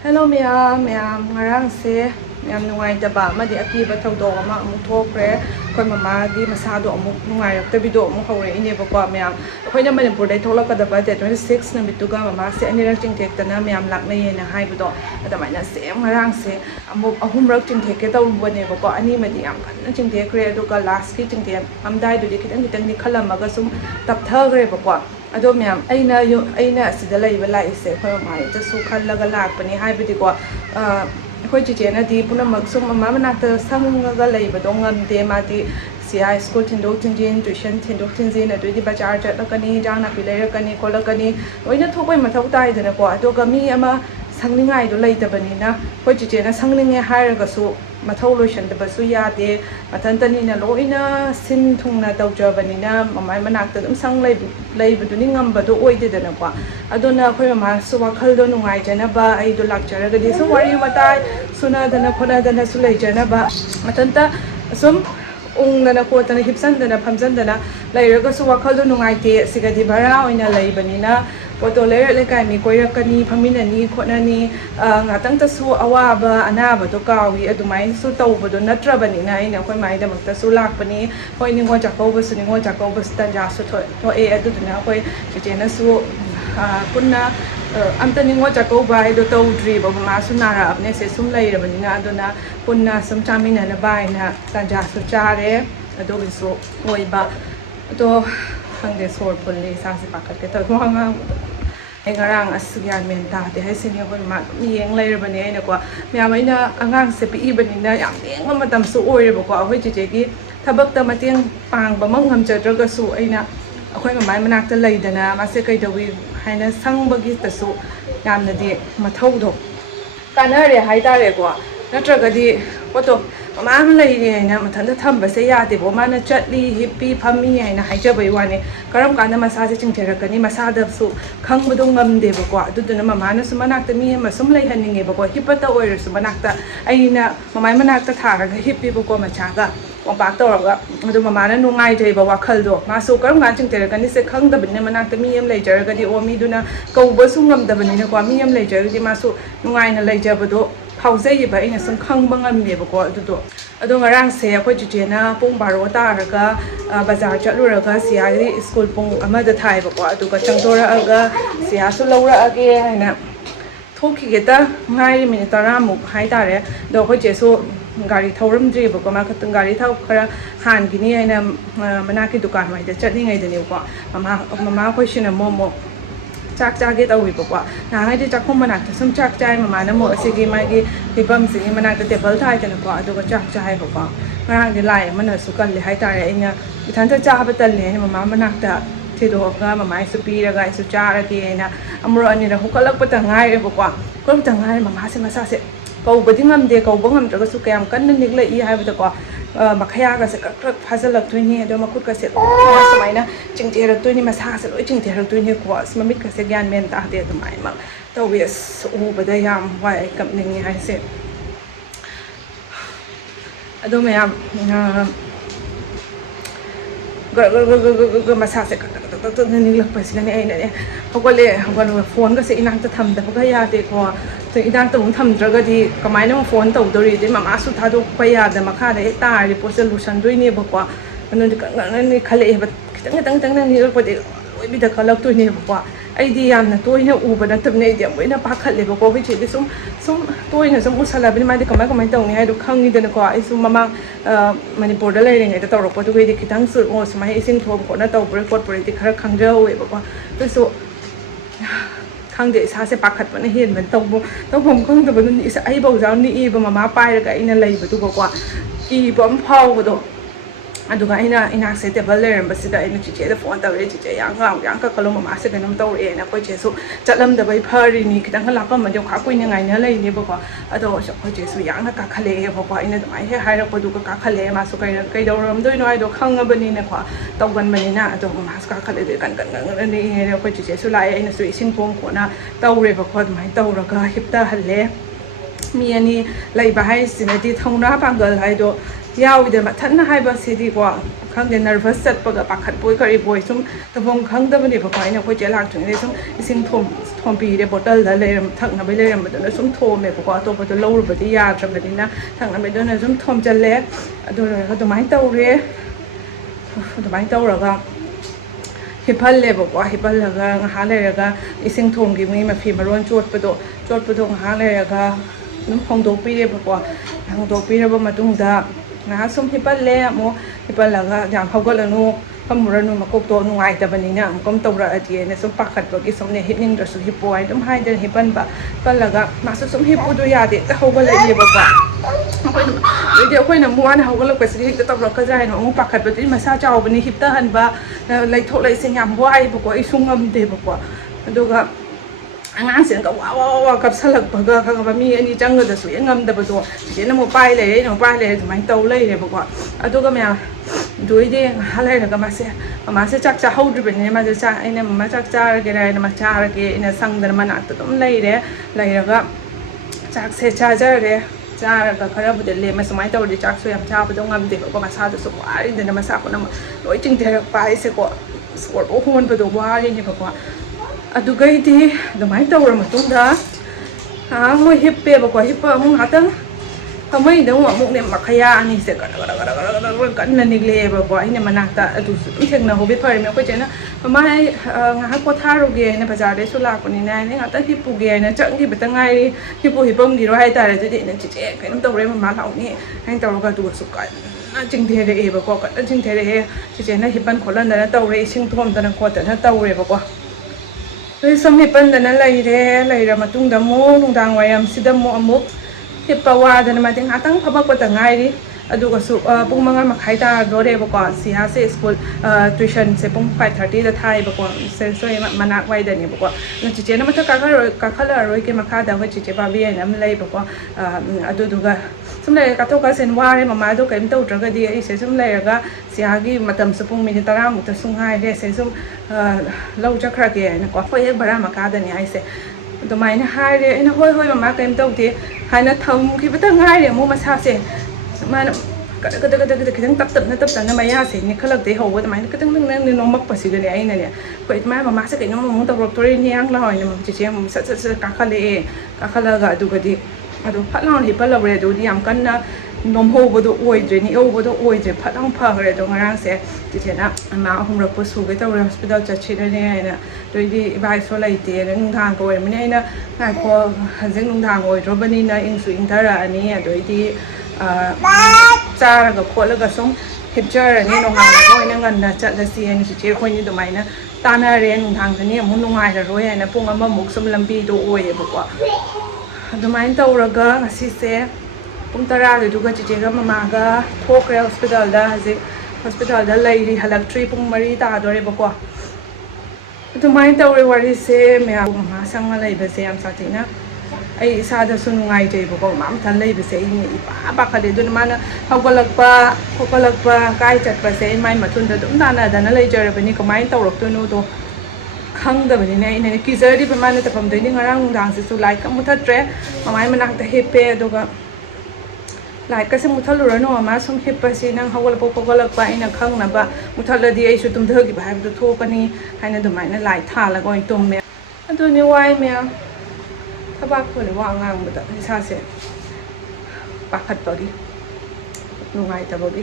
Hello ma'am ngarang se ma'am nungai taba amadi akiba thawdok ama amuk thokre khoi mama gi masado amuk nungai raktabido amuk hore ine bakwa ma'am khoina manipur dai tholakadaba de 26 namituga mama se anirak chingthektana ma'am lakna yena haibdo adamaina se ngarang se amuk ahumrak chingtheke tawbane bakwa ani madi yam kanna chingthekre aduga last ki chingthe amdai dudi kitang kitang ni khalamaga sum tapthagre bakwa ado ma'am aina asida laiba laise khoi mama ita su khallaga lakpani haibidi ko khoi chichena di punamak sum mama manakta sangaga laiba ngamde mati CI school thindok thinjin tuition thindok thinjin adudi bazar chatlakani jangna pilerakani kolakani oina thokoi mathau tai dana ko adoga mi ama sangningai do leitabani na khoi chichena sangninge hairaga su mathau lotion da basu yade matantani na loina sin thungna tawjabani na mamai manakta dum sang leibu duni ngambado oide dana ko adona khoi mama su wakhal do nungai jana ba ai do lakcharaga di su wari matai suna dana khona dana su leijana ba matanta sum ungdana kotana hipsandana phamsandana lairaga su wakhal do nungai te sigadi bara oina leibanina photo layer lekai mi koirakani phaminani khonani ngatang ta su awaba anaba to kawi adumai su tawbado natrabani na ina khoi mai damakta su lakpani khoi ningo jakauba su ningo jakauba stanja su to e aduduna khoi chena su punna amta ningo jakauba ido tawdri ba ma su nara apne se sum lairabani na aduna punna sum chamina na baina tanja su chare adogi su oiba to hangde sor pulli sa si pakat ke ta nga ngarang asyan menta de hai sini ko ma yeng lairabani aina ko myam aina angang se pi bani na yam yeng matam su oire ko ahoi je gi thabak ta mateng pang ba mang ngam chadraga su aina akhoi ma mai manak ta laidana ma se kai dawi haina sangbagi ta su yamna di mathau do kanare hai tare ko natraga di photo mama laire na mathanda thamba se yade bo mana chatli hippi phammi haina haijabai wane karam kana masa se chingtherakani masa da su khangbado ngamde ba ko aduduna mama na su manakta mi ma sum lai haninge ba ko hipata oir su manakta aina mamai manakta tharaga hippi ba ko machaga wampak tawraga adu mama na nungai jai ba wakhal do ma su karam gan chingtherakani se khangdabine manakta mi yam leijarga di o mi duna kauba su ngamdabani na ko mi yam leijarga di ma su nungai na leijabado hauzai ba ina sum khangba ngamne ba ko ado ngarang se akhoi chichena pung baro taraga bazar chatluraga siari school pung amada thai ba ko aduga changdora aga sia su lora age haina thoki geta ngai minute tara mu hai tare do khoi che su gari thoram dri ba ko ma khatang gari thau khara han gini haina manaki dukan mai da chatni ngai de ne ko mama khoi shina momo chak chage tawi ba na ngai de chakhom manak ta sum chak chai mama na mo asigi mai gi hibam si manak ta table thai ta ko aduga chak chai ba ngarang de lai mana su kan le hai tare ina ithan ta cha ba tal ne mama manak ta thido ga mama su pi ra ga su cha ra ki ina amro ani ra hukalak pa ta ngai ba ko ta ngai mama se masa se kau badi ngam de kau bangam tra su kayam kan ni le I hai ba ko makhaya ga se krak phazalak thuni ado makut ka se samaina chingtherak tuni masa se loi chingtherak tuni ko smamit ka se gyan men ta de dumai ma tawes u bada yam wai kam ningi hai se ado mayam masa se ni lak pa sila ni ai ne hokole hokon phone ka se inang ta tham da ga ya de ko to inang ta tham draga di kamai na phone ta udori de mama su tha do pa ya da makha de ta ri po solution doi ne ba ko anu ni khale ba kitang ni ko de oi bi da khalak to ne ba ko ai di yam na toina u ba na tab ne de moi na pa khale ba ko bi che de sum toina sum usala bi ma de kamai ta ni ai do khang ni de ko ai sum mama manipur da lai ring ai ta ro po to ge de kitang su o sumai ising thom ko na ta por corporate di khara khang ja we ba ko to so khang de sa se pakhat pa na hen ban taw bom khang da ban ni sa ai bau jaw ni ba mama pai ra ga ina lai ba tu ko I bom phau ba do aduga ina se table leram basida ina chiche da phone tawre chiche yang ka kalom mama se ganam tawre na ko che su chatlam da bai phari ni kitang la pa ma jo kha kuin ngai na lai ni ba ko ado so ko che su yang na ka khale ba ko ina mai he hai ra ko du ka khale ma su kai doram doi no ai do khang ba ni na ko tawgan mani na ado ma ka khale de kan ni ko chiche su lai ina su isin pom ko na tawre ba ko mai tawra ka hipta halle mi ani lai ba hai sinati thongna pangal hai do ꯌꯥꯎꯋꯤꯗ ꯃꯊꯟꯅ ꯍꯥꯏꯕꯁꯤꯗꯤꯀꯣ ꯈꯪꯗꯦ nervous ꯆꯠꯄꯒ ꯄꯥꯈꯠꯄꯣꯏ ꯀꯔꯤꯕꯣꯏ ꯁꯨꯝ ꯇꯧꯐꯝ ꯈꯪꯗꯕꯅꯦꯕꯀꯣ ꯑꯩꯅ ꯑꯩꯈꯣꯏ ꯆꯦ ꯂꯥꯛꯇ꯭ꯔꯤꯉꯩꯗ ꯁꯨꯝ ꯏꯁꯤꯡ ꯊꯣꯝꯕꯤꯔꯦ ꯕꯣꯇꯜꯗ ꯊꯛꯅꯕꯩ ꯂꯩꯔꯝꯕꯗꯨꯅ ꯁꯨꯝ ꯊꯣꯝꯃꯦꯕꯀꯣ ꯑꯇꯣꯞꯄꯗꯣ ꯂꯧꯔꯨꯕꯗꯤ ꯌꯥꯗ꯭ꯔꯕꯅꯤ나 ꯊꯛꯅꯕꯩꯗꯨꯅ ꯁꯨꯝ ꯊꯣꯝꯖꯜꯂꯦ ꯑꯗꯨ ꯂꯣꯏꯔꯒ ꯑꯗꯨꯃꯥꯏꯅ ꯇꯧꯔꯦ ꯑꯗꯨꯃꯥꯏꯅ ꯇꯧꯔꯒ ꯍꯤꯞꯍꯜꯂꯦꯕꯀꯣ ꯍꯤꯞꯍꯜꯂꯒ ꯉꯥꯏꯍꯥꯛ ꯂꯩꯔꯒ ꯏꯁꯤꯡ ꯊꯣꯝꯈꯤꯕꯒꯤ ꯃꯐꯤ ꯃꯔꯣꯟ ꯆꯣꯠꯄꯗꯣ ꯉꯥꯏꯍꯥꯛ ꯂꯩꯔꯒ ꯑꯗꯨꯝ ꯍꯣꯡꯗꯣꯛꯄꯤꯔꯦꯕꯀꯣ ꯍꯣꯡꯗꯣꯛꯄꯤꯔꯕ ꯃꯇꯨꯡꯗ ꯉꯥꯏꯍꯥꯛ ꯁꯨꯝ ꯍꯤꯞꯍꯜꯂꯦ ꯑꯃꯨꯛ ꯍꯤꯞꯍꯜꯂꯒ ꯌꯥꯝ ꯍꯧꯒꯠꯂꯅꯨ ꯐꯝꯃꯨꯔꯅꯨ ꯃꯀꯣꯛꯇꯣ ꯅꯨꯡꯉꯥꯏꯇꯕꯅꯤꯅ ꯑꯃꯨꯛꯀ ꯇꯧꯔꯛꯑꯗꯤꯅ ꯁꯨꯝ ꯄꯥꯈꯠꯄꯒꯤ ꯁꯨꯝꯅꯦ ꯍꯤꯞꯅꯤꯡꯗ꯭ꯔꯁꯨ ꯍꯤꯞꯄꯣ ꯍꯥꯏ ꯑꯗꯨꯝ ꯍꯥꯏꯗꯅ ꯍꯤꯞꯍꯜꯂꯒ ꯃꯥꯁꯨ ꯁꯨꯝ ꯍꯤꯞꯄꯨꯗꯣ ꯌꯥꯗꯦ ꯍꯦꯛꯇ ꯍꯧꯒꯠꯂꯛꯏꯑꯕꯀꯣ ꯑꯗꯩꯗꯤ ꯑꯩꯈꯣꯏꯅ ꯑꯃꯨꯛ ꯋꯥꯅ ꯍꯧꯒꯠꯂꯛꯄꯁꯤꯗꯤ ꯍꯦꯛꯇ ꯇꯧꯔꯛꯀꯗ꯭ꯔꯥ ꯍꯥꯏꯅ ꯑꯃꯨꯛ ꯄꯥꯈꯠꯄꯗꯨꯗꯤ ꯃꯁꯥ ꯆꯥꯎꯕꯅꯤ ꯍꯤꯞꯇꯍꯟꯕ ꯂꯩꯊꯣꯛ ꯂꯩꯁꯤꯟ ꯌꯥꯝ ꯋꯥꯏꯑꯦꯕꯀꯣ ꯑꯩꯁꯨ ꯉꯝꯗꯦꯕꯀꯣ ꯑꯗꯨꯒ ꯑꯉꯥꯡꯁꯤꯅꯒ ꯋꯥ ꯀꯞꯁꯜꯂꯛꯄꯒ ꯈꯪꯉꯕ ꯃꯤ ꯑꯅꯤ ꯆꯪꯒꯗꯁꯨ ꯍꯦꯛ ꯉꯝꯗꯕꯗꯣ ꯆꯦꯆꯦꯅ ꯑꯃꯨꯛ ꯄꯥꯏ ꯂꯩꯔꯦ ꯑꯩꯅ ꯑꯃꯨꯛ ꯄꯥꯏ ꯂꯩꯔꯦ ꯑꯗꯨꯃꯥꯏꯅ ꯇꯧ ꯂꯩꯔꯦꯕꯀꯣ ꯑꯗꯨꯒ ꯃꯌꯥꯝ ꯑꯗꯨꯏꯗꯤ ꯉꯥꯏꯍꯥꯛ ꯂꯩꯔꯒ ꯃꯃꯥꯁꯦ ꯆꯥꯛ ꯆꯥꯍꯧꯗ꯭ꯔꯤꯕꯅꯤꯅ ꯃꯥꯁꯦ ꯑꯩꯅ ꯃꯃꯥ ꯆꯥꯛ ꯆꯥꯔꯒꯦꯔ ꯍꯥꯏꯅ ꯆꯥꯔꯒꯦ ꯑꯩꯅ ꯁꯪꯗꯅ ꯃꯅꯥꯛꯇ ꯑꯗꯨꯝ ꯂꯩꯔꯒ ꯆꯥꯛꯁꯦ ꯆꯥꯖꯔꯦ ꯆꯥꯔꯒ ꯈꯔꯕꯨꯗꯤ ꯂꯦꯝꯃꯦ ꯁꯨꯃꯥꯏꯅ ꯇꯧꯔꯗꯤ ꯆꯥꯛꯁꯨ ꯌꯥꯝ ꯆꯥꯕꯗꯣ ꯉꯝꯗꯦꯕꯀꯣ ꯃꯁꯥꯗꯨꯁꯨ ꯋꯥꯔꯤꯗꯅ ꯃꯁꯥ ꯄꯨꯝꯅꯃꯛ ꯂꯣꯏ ꯆꯤꯡꯊꯔꯛꯄ ꯍꯥꯏꯁꯦꯀꯣ ꯁꯣꯔꯗꯣ ꯍꯣꯟꯕꯗꯣ ꯋꯥꯔꯤꯅꯦꯕꯀꯣ ꯑꯗꯨꯒꯩꯗꯤ ꯑꯗꯨꯃꯥꯏꯅ ꯇꯧꯔ ꯃꯇꯨꯡꯗ ꯃꯣꯏ ꯍꯤꯞꯄꯦꯕꯀꯣ ꯍꯤꯞꯄ ꯑꯃꯨꯛ ꯉꯥꯛꯇꯪ ꯐꯃꯩꯗ ꯑꯃꯨꯛꯅꯦ ꯃꯈꯩꯌꯥ ꯑꯅꯤꯁꯦ ꯀꯟꯅ ꯅꯤꯛꯂꯛꯑꯦꯕꯀꯣ ꯑꯩꯅ ꯃꯅꯥꯛꯇ ꯑꯗꯨꯁꯨ ꯑꯗꯨꯝ ꯊꯦꯡꯅꯍꯧꯕꯤ ꯐꯔꯤꯃꯦ ꯑꯩꯈꯣꯏ ꯆꯦꯅ ꯃꯃꯥ ꯑꯩ ꯉꯥꯏꯍꯥꯛ ꯄꯣꯊꯥꯔꯨꯒꯦ ꯍꯥꯏꯅ ꯕꯖꯥꯔꯗꯩꯁꯨ ꯂꯥꯛꯄꯅꯤꯅ ꯑꯩꯅ ꯉꯥꯛꯇꯪ ꯍꯤꯞꯄꯨꯒꯦ ꯍꯥꯏꯅ ꯆꯪꯈꯤꯕꯇ ꯉꯥꯏꯔꯤ ꯍꯤꯞꯄꯝꯈꯤꯔꯣ ꯍꯥꯏꯇꯥꯔꯦ ꯑꯗꯨꯗꯤ ꯑꯩꯅ ꯆꯤꯆꯦ ꯀꯩꯅꯣꯝ ꯇꯧꯔꯦ ꯃꯃꯥ ꯂꯥꯛꯎꯅꯤ ꯍꯥꯏꯅ ꯇꯧꯔꯒ ꯑꯗꯨꯒꯁꯨ ꯀꯟꯅ ꯆꯤꯡꯊꯔꯛꯑꯦꯕꯀꯣ ꯀꯟꯅ ꯆꯤꯡꯊꯔꯛꯑꯦ ꯆꯤꯆꯦꯅ ꯍꯤꯞꯄꯟ ꯈꯣꯠꯍꯟꯗꯅ ꯇꯧꯔꯦ ꯏꯁꯤꯡ ꯊꯣꯝꯗꯅ ꯈꯣꯠꯇꯅ ꯇꯧꯔꯦꯕꯀꯣ ꯑꯗꯨ ꯁꯨꯝ ꯍꯤꯞꯄꯟꯗꯅ ꯂꯩꯔ ꯃꯇꯨꯡꯗ ꯑꯃꯨꯛ ꯅꯨꯡꯗꯥꯡ ꯋꯥꯏꯔꯝꯁꯤꯗ ꯑꯃꯨꯛ ꯍꯤꯞꯄ ꯋꯥꯗꯅ ꯃꯥꯗꯤ ꯉꯥꯛꯇꯪ ꯐꯝꯃꯛꯄꯇ ꯉꯥꯏꯔꯤ ꯑꯗꯨꯒꯁꯨ ꯄꯨꯡ 5:30 ꯇꯥꯗꯣꯔꯦꯕꯀꯣ ꯁꯤꯌꯥꯁꯦ ꯁ꯭ꯀꯨꯜ ꯇ꯭ꯋꯤꯁꯟꯁꯦ ꯄꯨꯡ 5:30ꯗ ꯊꯥꯏꯌꯦꯕꯀꯣ ꯁꯣꯏ ꯃꯅꯥꯛ ꯋꯥꯏꯗꯅꯦꯕꯀꯣ ꯑꯗꯨ ꯆꯤꯆꯦꯅ ꯃꯊꯛ ꯀꯥꯈꯠꯂꯛꯑꯔꯣꯏꯒꯦ ꯃꯈꯥꯗ ꯑꯩꯈꯣꯏ ꯆꯤꯆꯦ ꯄꯥꯕꯤ ꯍꯥꯏꯅ ꯑꯃ ꯂꯩꯕꯀꯣ ꯑꯗꯨꯗꯨꯒ ꯁꯨꯝ ꯂꯩꯔꯦ ꯀꯥꯊꯣꯛ ꯀꯥꯁꯤꯟ ꯋꯥꯔꯦ ꯃꯃꯥꯗꯣ ꯀꯔꯤꯝ ꯇꯧꯗ꯭ꯔꯒꯗꯤ ꯑꯩꯁꯦ ꯁꯨꯝ ꯂꯩꯔꯒ ꯁꯤꯌꯥꯒꯤ ꯃꯇꯝꯁꯨ ꯄꯨꯡ ꯃꯤꯅꯤꯠ 10ꯃꯨꯛꯇꯁꯨ ꯉꯥꯏꯔꯦ ꯁꯦ ꯁꯨꯝ ꯂꯧ ꯆꯠꯈ꯭ꯔꯒꯦ ꯍꯥꯏꯅꯀꯣ ꯍꯣꯏ ꯍꯦꯛ ꯚꯔꯥ ꯃꯈꯥꯗꯅꯤ ꯑꯩꯁꯦ ꯑꯗꯨꯃꯥꯏꯅ ꯍꯥꯏꯔꯦ ꯑꯩꯅ ꯍꯣꯏ ꯃꯃꯥ ꯀꯔꯤꯝ ꯇꯧꯗꯦ ꯍꯥꯏꯅ ꯊꯝꯈꯤꯕꯇ ꯉꯥꯏꯔꯦ ꯑꯃꯨꯛ ꯃꯁꯥꯁꯦ ꯃꯥꯅ ꯈꯤꯇꯪ ꯇꯞꯇꯞꯅ ꯃꯌꯥꯁꯦ ꯅꯤꯛꯈꯠꯂꯛꯇꯩ ꯍꯧꯕ ꯑꯗꯨꯃꯥꯏꯅ ꯈꯤꯇꯪ ꯅꯣꯝꯃꯛꯄꯁꯤꯗꯅꯦ ꯑꯩꯅꯅꯦ ꯑꯩꯈꯣꯏ ꯃꯥꯏ ꯃꯃꯥꯁꯦ ꯀꯩꯅꯣꯝ ꯑꯃꯨꯛ ꯇꯧꯔꯛꯇꯣꯔꯤꯅꯦ ꯌꯥꯡ ꯂꯥꯎꯏꯅ ꯆꯤꯆꯦ ꯑꯃꯨꯛ ꯁꯠ ꯀꯥꯈꯠꯂꯒ ꯑꯗꯨꯒꯗꯤ ꯑꯗꯨ ꯐꯠ ꯂꯥꯎꯅ ꯍꯤꯞꯄꯜꯂꯧꯔꯦ ꯑꯗꯨꯗꯤ ꯌꯥꯝ ꯀꯟꯅ ꯅꯣꯝꯍꯧꯕꯗꯣ ꯑꯣꯏꯗ꯭ꯔꯦ ꯅꯤꯛꯍꯧꯕꯗꯣ ꯑꯣꯏꯗ꯭ꯔꯦ ꯐꯠ ꯂꯥꯎꯅ ꯐꯈ꯭ꯔꯦ ꯑꯗꯣ ꯉꯔꯥꯡꯁꯦ ꯆꯤꯆꯦꯅ ꯑꯃ 3ꯔꯛꯄꯨ ꯁꯨꯒꯦ ꯇꯧꯔꯦ ꯍꯣꯁꯄꯤꯇꯥꯜ ꯆꯠꯁꯤꯔꯅꯦ ꯍꯥꯏꯅ ꯑꯗꯨꯏꯗꯤ ꯏꯕꯥꯏꯁꯨ ꯂꯩꯇꯦꯅ ꯅꯨꯡꯗꯥꯡꯒ ꯑꯣꯏꯔꯕꯅꯤꯅ ꯑꯩꯅ ꯉꯥꯏꯈꯣ ꯍꯧꯖꯤꯛ ꯅꯨꯡꯗꯥꯡ ꯑꯣꯏꯗ꯭ꯔꯕꯅꯤꯅ ꯏꯪꯁꯨ ꯏꯪꯊꯔꯛꯑꯅꯤ ꯑꯗꯩꯗꯤ ꯆꯥꯔꯒ ꯈꯣꯠꯂꯒ ꯁꯨꯝ ꯍꯤꯞꯆꯔꯅꯤ ꯅꯣꯡꯉꯥꯜꯂꯒ ꯑꯣꯏꯅ ꯉꯟꯅ ꯆꯠꯂꯁꯤ ꯍꯥꯏꯅ ꯆꯤꯆꯦ ꯑꯩꯈꯣꯏꯅꯤ ꯑꯗꯨꯃꯥꯏꯅ ꯇꯥꯟꯅꯔꯦ ꯅꯨꯡꯗꯥꯡꯗꯅꯤ ꯑꯃꯨꯛ ꯅꯨꯡꯉꯥꯏꯔꯔꯣꯏ ꯍꯥꯏꯅ ꯄꯨꯡ 1ꯃꯨꯛ ꯁꯨꯝ ꯂꯝꯕꯤꯗꯣ ꯑꯣꯏꯌꯦꯕꯀꯣ ꯑꯗꯨꯃꯥꯏꯅ ꯇꯧꯔꯒ ꯉꯁꯤꯁꯦ ꯄꯨꯡ 10ꯗꯨꯒ ꯆꯤꯆꯦꯒ ꯃꯃꯥꯒ ꯊꯣꯛꯈ꯭ꯔꯦ ꯍꯣꯁꯄꯤꯇꯥꯜꯗ ꯍꯧꯖꯤꯛ ꯍꯣꯁꯄꯤꯇꯥꯜꯗ ꯂꯩꯔꯤ ꯍꯜꯂꯛꯇ꯭ꯔꯤ ꯄꯨꯡ 4 ꯇꯥꯗꯣꯔꯦꯕꯀꯣ ꯑꯗꯨꯃꯥꯏꯅ ꯇꯧꯔꯦ ꯋꯥꯔꯤꯁꯦ ꯃꯌꯥꯝ ꯃꯃꯥ ꯁꯪꯉ ꯂꯩꯕꯁꯦ ꯌꯥꯝ ꯁꯥꯊꯤꯅ ꯑꯩ ꯏꯁꯥꯗꯁꯨ ꯅꯨꯡꯉꯥꯏꯖꯩꯕꯀꯣ ꯃꯥ ꯃꯊꯟ ꯂꯩꯕꯁꯦ ꯑꯩꯅ ꯄꯥꯈꯠꯂꯦ ꯑꯗꯨꯅ ꯃꯥꯅ ꯍꯧꯒꯠꯂꯛꯄ ꯈꯣꯠꯀꯠꯂꯛꯄ ꯀꯥꯏ ꯆꯠꯄꯁꯦ ꯑꯩ ꯃꯥꯏ ꯃꯊꯨꯟꯗ ꯑꯗꯨꯝ ꯇꯥꯟꯅꯗꯅ ꯂꯩꯖꯔꯕꯅꯤ ꯀꯃꯥꯏꯅ ꯇꯧꯔꯛꯇꯣꯏꯅꯣꯗꯣ ꯈꯪꯗꯕꯅꯤꯅ ꯑꯩꯅ ꯀꯤꯖꯔꯤꯕ ꯃꯥꯅ ꯇꯧꯐꯝꯗꯣꯏꯅꯤ ꯉꯔꯥꯡ ꯅꯨꯡꯗꯥꯡꯁꯤꯁꯨ ꯂꯥꯏꯠꯀ ꯃꯨꯊꯠꯇ꯭ꯔꯦ ꯃꯃꯥꯏ ꯃꯅꯥꯛꯇ ꯍꯤꯞꯄꯦ ꯑꯗꯨꯒ ꯂꯥꯏꯠꯀꯁꯦ ꯃꯨꯊꯠꯂꯨꯔꯅꯨ ꯃꯃꯥ ꯁꯨꯝ ꯍꯤꯞꯄꯁꯤ ꯅꯪ ꯍꯧꯒꯠꯂꯛꯄ ꯈꯣꯠꯀꯠꯂꯛꯄ ꯑꯩꯅ ꯈꯪꯅꯕ ꯃꯨꯊꯠꯂꯗꯤ ꯑꯩꯁꯨ ꯇꯨꯝꯊꯈꯤꯕ ꯍꯥꯏꯕꯗꯨ ꯊꯣꯛꯀꯅꯤ ꯍꯥꯏꯅ ꯑꯗꯨꯃꯥꯏꯅ ꯂꯥꯏꯠ ꯊꯥꯜꯂꯒ ꯑꯣꯏꯅ ꯇꯨꯝꯃꯦ ꯑꯗꯨꯅꯤ ꯋꯥꯏ ꯃꯌꯥꯝ ꯊꯕꯥꯛ ꯊꯣꯜꯂꯦ ꯋꯥ ꯉꯥꯡꯕꯗ ꯏꯁꯥꯁꯦ ꯄꯥꯈꯠꯄꯒꯤ ꯅꯨꯡꯉꯥꯏꯇꯕꯒꯤ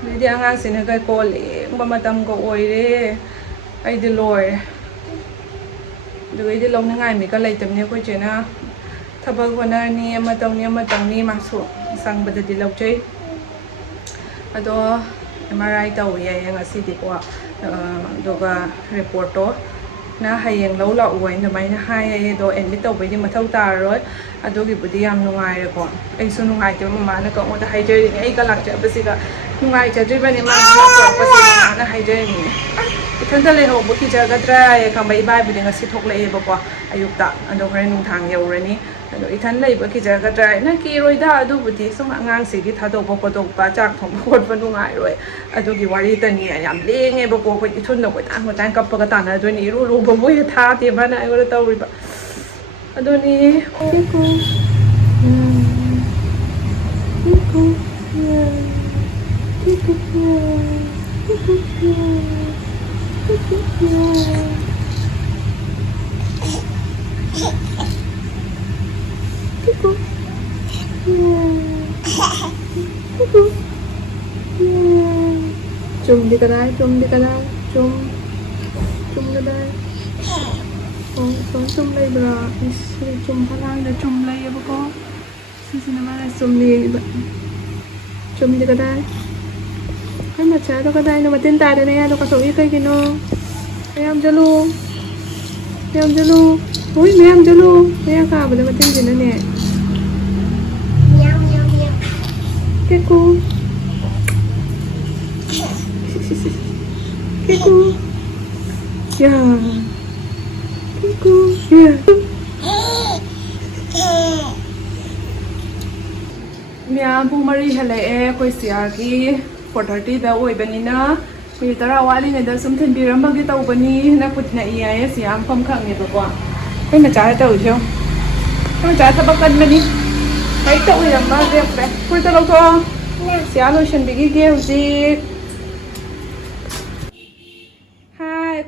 ꯑꯗꯩꯗꯤ ꯑꯉꯥꯡꯁꯤꯅꯒ ꯀꯣꯜ ꯂꯦꯡꯕ ꯃꯇꯝꯒ ꯑꯣꯏꯔꯦ ꯑꯩꯗꯤ ꯂꯣꯏꯔꯦ ꯑꯗꯨꯒꯩꯗꯤ ꯂꯧꯅꯤꯡꯉꯥꯏ ꯃꯤꯒ ꯂꯩꯇꯕꯅꯤ ꯑꯩꯈꯣꯏ ꯆꯦꯅ ꯊꯕꯛ ꯍꯣꯠꯅꯔꯅꯤ ꯑꯃ ꯇꯧꯅꯤ ꯃꯥꯁꯨ ꯁꯪꯕꯗꯗꯤ ꯂꯧꯖꯩ ꯑꯗꯣ MRI ꯇꯧꯋꯦ ꯉꯁꯤꯗꯤꯀꯣ ꯑꯗꯨꯒ ꯔꯤꯄꯣꯔꯠꯇꯣ ꯅ ꯍꯌꯦꯡ ꯂꯧ ꯂꯥꯛꯎ ꯍꯥꯏꯅ ꯑꯗꯨꯃꯥꯏꯅ ꯍꯥꯏꯌꯦ ꯑꯗꯣ ꯑꯦꯗꯃꯤꯠ ꯇꯧꯕꯩꯗꯤ ꯃꯊꯧ ꯇꯥꯔꯔꯣꯏ ꯑꯗꯨꯒꯤꯕꯨꯗꯤ ꯌꯥꯝ ꯅꯨꯡꯉꯥꯏꯔꯦꯀꯣ ꯑꯩꯁꯨ ꯅꯨꯡꯉꯥꯏꯇꯦꯕ ꯃꯃꯥꯅ ꯑꯩꯉꯣꯟꯗ ꯍꯥꯏꯖꯔꯤꯅꯦ ꯑꯩꯒ ꯂꯥꯛꯆꯕꯁꯤꯒ ꯅꯨꯡꯉꯥꯏꯖꯗ꯭ꯔꯤꯕꯅꯤ ꯃꯥꯅ ꯍꯥꯏꯖꯔꯤꯅꯦ ꯏꯊꯟꯇ ꯂꯩꯍꯧꯕ ꯀꯤꯖꯒꯗ꯭ꯔꯥ ꯈꯪꯕ ꯏꯕꯥꯏꯕꯨꯗꯤ ꯉꯁꯤ ꯊꯣꯛꯂꯛꯑꯦꯕꯀꯣ ꯑꯌꯨꯛꯇ ꯑꯗꯣ ꯍꯣꯔꯦꯟ ꯅꯨꯡꯗꯥꯡ ꯌꯧꯔꯅꯤ ꯑꯗꯣ ꯏꯊꯟ ꯂꯩꯕ ꯀꯤꯖꯒꯗ꯭ꯔꯥ ꯅꯪ ꯀꯤꯔꯣꯏꯗ ꯑꯗꯨꯕꯨꯗꯤ ꯁꯨꯝ ꯑꯉꯥꯡꯁꯤꯒꯤ ꯊꯥꯗꯣꯛꯄ ꯈꯣꯠꯇꯣꯛꯄ ꯆꯥꯛ ꯊꯣꯡꯕ ꯈꯣꯠꯄ ꯅꯨꯡꯉꯥꯏꯔꯣꯏ ꯑꯗꯨꯒꯤ ꯋꯥꯔꯤꯇꯅꯤ ꯌꯥꯝ ꯂꯦꯡꯉꯦꯕꯀꯣ ꯑꯩꯈꯣꯏ ꯏꯊꯨꯟꯗ ꯀꯣꯏꯇꯥꯟ ꯀꯞꯄꯒ ꯇꯥꯟꯅꯗꯣꯏꯅꯤ ꯏꯔꯨ ꯂꯨꯕꯕꯨ ꯊꯥꯗꯦꯕꯅ ꯑꯩꯉꯣꯟꯗ ꯇꯧꯔꯤꯕ ꯑꯗꯨꯅꯤ จุ่มดีก็ได้จุ่มดีก็ได้จุ่มก็ได้สองจุ่มเลยบราจุ่มพลังเดี๋ยวจุ่มเลยบุกก็สิ่งนั้นอะไรจุ่มดีจุ่มดีก็ได้ให้มาช้าเราก็ได้เรามาเต้นตาได้ไหมเราก็ส่งอีกใครกินเนาะพยายามจะรู้โอ้ยพยายามจะรู้พยายามข้าวไปเลยมาเต้นกินนั่นเนี่ยแค่กูYeah. Yeah. မြန်ပူမရီဟလေကိုစီယာကီ40ဒါဝိုင်ဘနီနာမီတရာဝါလီနဲ့ဒဆုံသင်ပြီးရမဂီတောဘနီနာပုတ်နေအီယာစီယမ်ဖမ်ခန့်နေတော့ကွာကိုမချာတော့ရှုံးကိုမချာသဘကန်မနီဟိုက်တော့ရမဂီပဲကိုတော့တော့စီယာလိုရှင်ဘီဂီဂေဦးစီ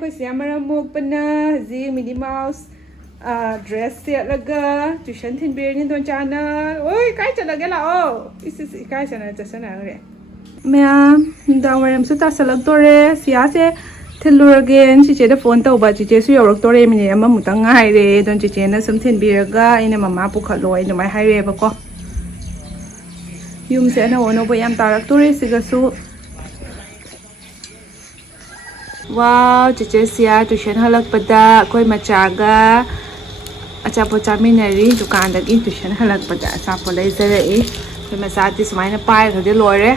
ko siya maramog pa na zi Minnie Mouse dress siya laga tuition tinbir ni don chana oi kai chana gela oh is kai chana chana re mea da waram su ta salag tore siya se thilur again si che da phone tau ba chi che su yorok tore mini ama mutang ngai re don chi che na sum tinbir ga ina mama pu khaloi no mai hai re ba ko yum se na ono ba yam tarak tore siga su Wow, cici siya tuition halak pada koi macaga acapo chaminari dukan lagi tuition halak pada acapo laser eh koi masati semai na pai thodi lore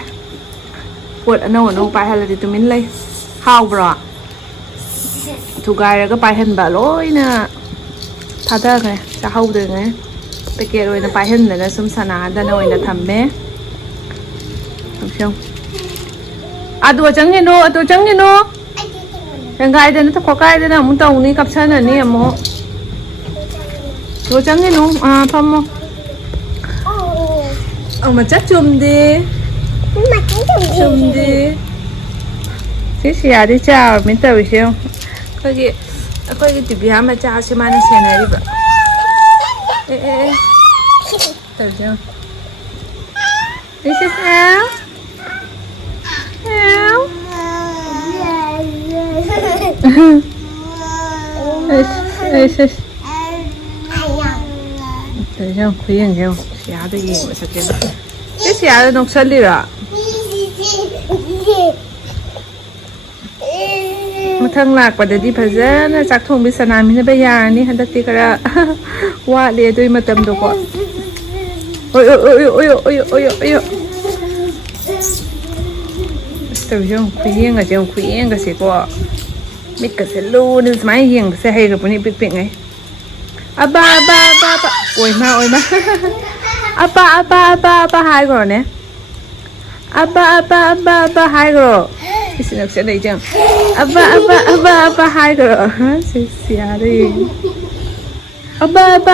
pot ano pai haladi tumin lai how bra tugai ga pai hen ba loi na thada ga cha hau de ne packet loi na pai hen na sum sana da na oi na thamme thong adu chang no Yang gaya dia tu kok gaya dia nak muntah ni kapsan ni amo. Dua jangan no, pamo. Oh macam cum di. Cum di. Si ada cah minta bersih. Aku lagi tu biar macam si mana si nari ba. Terjun. This is Al. Al. Thấy không? Khuyên kìa, xá cái gì mà sao kìa. Cái xá nó nông sân đi rồi. Mà thân lạc bà đi phải rất là chắc thùng bị sẵn làm như bây giờ ní. Hắn ta tí cả ra. Hoa lìa tôi mà tầm đồ quả. Ôi. Thấy không? Khuyên ở trong khuyên cái gì quả. Mít cái xe lưu nên máy hiền xe hay rồi bọn này bịt ấy. Ba. Ôi ma. Ba hai rồi nè. Ba hai rồi. Cái gì nó sẽ đây chẳng. Ba hai rồi. Xì đi. Ba.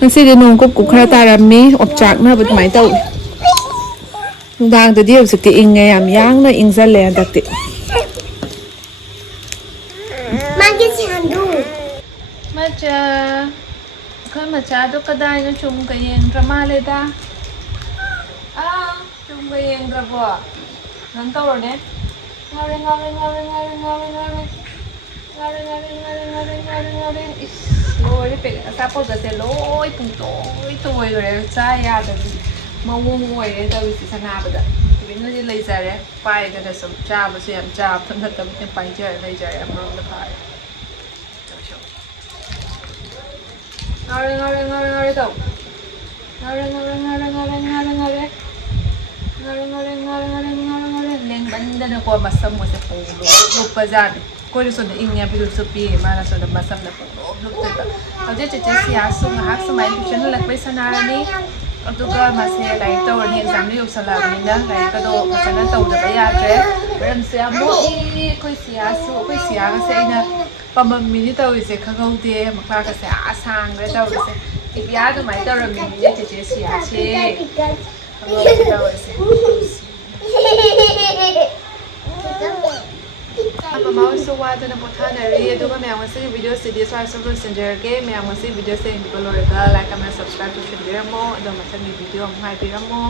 Nang si dinong ko kukara tarami objak na but mai tau. Dang to dia usik ti ingay am yang na ingza le dakti. Magi si handu. Macha. Kau macha tu kadai no chung kayeng drama le da. Chung kayeng drama. Nang tau rồi nè. Ngare. Lôi cái sao bao giờ sẽ lôi cùng tôi rồi sai à rồi mà ngồi đấy tôi sẽ sang nào bây giờ thì nó đi lấy ra đấy phải cái là sống cha và xem cha thân thật tâm em phải chơi lấy ra em rồi là phải ngồi đâu ngồi lên bánh đây nó qua mặt sông mà sẽ phủ lục vào ra cô đi xuống để in nghe ví dụ supi mà là xuống để mà xâm là phủ lục tới cả ở đây chỉ xia sung hắc sum mai chúng nó là bây giờ này ꯑꯗꯨꯒ ꯃꯥꯁꯦ ꯂꯥꯏꯔꯤꯛ ꯇꯧꯔꯅꯤ ꯑꯦꯛꯖꯥꯝꯗ ꯌꯧꯁꯜꯂꯛꯑꯕꯅꯤꯅ ꯂꯥꯏꯔꯤꯛ ꯑꯗꯣ ꯐꯖꯅ ꯇꯧꯗꯕ ꯌꯥꯗ꯭ꯔꯦ ꯃꯔꯝꯁꯦ ꯌꯥꯝ ꯃꯣꯠꯂꯤ ꯑꯩꯈꯣꯏ ꯁꯤꯌꯥꯒꯁꯦ ꯑꯩꯅ ꯄꯥꯝꯃꯝꯃꯤꯅꯤ ꯇꯧꯔꯤꯁꯦ ꯈꯪꯍꯧꯗꯦ ꯃꯈꯥꯒꯁꯦ ꯁꯥꯡꯈ꯭ꯔꯦ ꯇꯧꯔꯤꯁꯦ ꯇꯤꯄꯤꯌꯥ ꯑꯗꯨꯃꯥꯏꯅ ꯇꯧꯔꯝꯃꯤꯅꯦ ꯆꯦꯆꯦ ꯁꯤꯌꯥꯁꯦ ꯈꯪꯍꯧꯗꯦ ꯇꯧꯔꯤꯁꯦ ꯃꯃꯥ ꯍꯣꯏꯁꯨ ꯋꯥꯗꯅ ꯄꯣꯊꯥꯅꯔꯤ ꯑꯗꯨꯒ ꯃꯌꯥꯝ ꯉꯁꯤꯒꯤ ꯚꯤꯗꯤꯑꯣꯁꯤꯗꯤ ꯁ꯭ꯋꯥꯏ ꯁꯨꯝ ꯂꯣꯏꯁꯤꯟꯖꯔꯒꯦ ꯃꯌꯥꯝ ꯉꯁꯤꯒꯤ ꯚꯤꯗꯤꯑꯣꯁꯦ ꯌꯦꯡꯕꯤꯕ ꯂꯣꯏꯔꯒ ꯂꯥꯏꯛ ꯀꯃꯦꯟ ꯁꯕꯁꯀ꯭ꯔꯥꯏꯕ ꯇꯧꯁꯤꯟꯕꯤꯔꯝꯃꯣ ꯑꯗꯣ ꯃꯊꯪꯒꯤ ꯚꯤꯗꯤꯑꯣ ꯑꯃꯨꯛ ꯉꯥꯏꯕꯤꯔꯝꯃꯣ